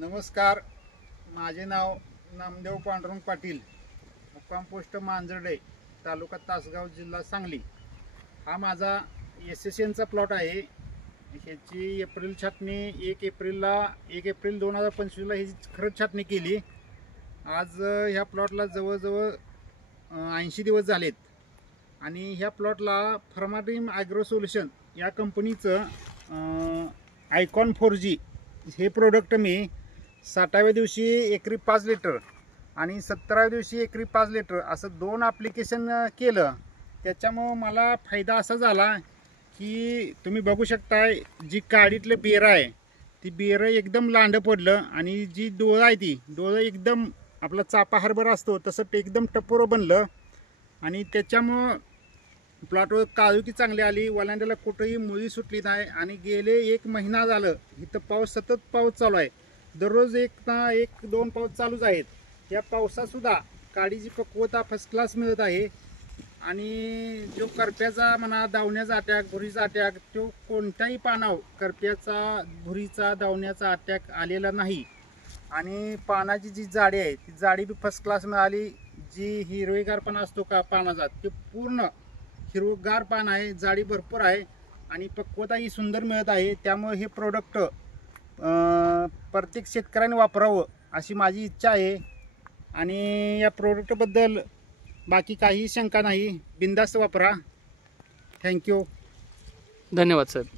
नमस्कार, माझे नाव नामदेव पांडुरंग पाटील, मुक्काम पोस्ट मांजर्डे, तालुका तासगाव, जिल्हा सांगली. हा माझा SSNचा प्लॉट आहे. ह्याची एप्रिल छाटणी 1 एप्रिल 2025ला ही खरंच छाटणी केली. आज ह्या प्लॉटला जवळजवळ 80 दिवस झालेत आणि ह्या प्लॉटला फर्माड्रीम ॲग्रो सोल्युशन या कंपनीचं आयकॉन 4G हे प्रोडक्ट मी 60व्या दिवशी एकरी 5 लिटर आणि 70व्या दिवशी एकरी 5 लिटर असं 2 ॲप्लिकेशन केलं. त्याच्यामुळं मला फायदा असा झाला की तुम्ही बघू शकताय, जी काडीतलं बेरं आहे ती बेरं एकदम लांडं पडलं आणि जी डोळं आहे ती डोळं एकदम आपला चापा हरभरा असतो तसं ते एकदम टपोरं बनलं आणि त्याच्यामुळं प्लॉटवर काळुकी चांगली आली. वलांड्याला कुठंही मुळी सुटली नाही आणि गेले 1 महिना झालं इथं सतत पाऊस चालू आहे. दररोज 1-2 पाऊस चालूच आहेत. या पावसातसुद्धा काडीची पक्वता फर्स्ट क्लास मिळत आहे आणि जो करप्याचा म्हणा, दावण्याचा अटॅक, भुरीचा अटॅक, तो कोणत्याही पानावर करप्याचा, भुरीचा, दावण्याचा अटॅक आलेला नाही. आणि पानाची जी जाडी आहे ती जाडी बी फर्स्ट क्लास मिळाली. जी हिरवेगारपणा असतो का पानाचा, ते पूर्ण हिरवगार पान आहे, जाडी भरपूर आहे आणि पक्वताही सुंदर मिळत आहे. त्यामुळे हे प्रोडक्ट प्रत्येक शेतकऱ्याने वापरावं अशी माझी इच्छा आहे आणि या प्रोडक्टबद्दल बाकी काही शंका नाही. बिनधास्त वापरा. थँक्यू. धन्यवाद साहेब.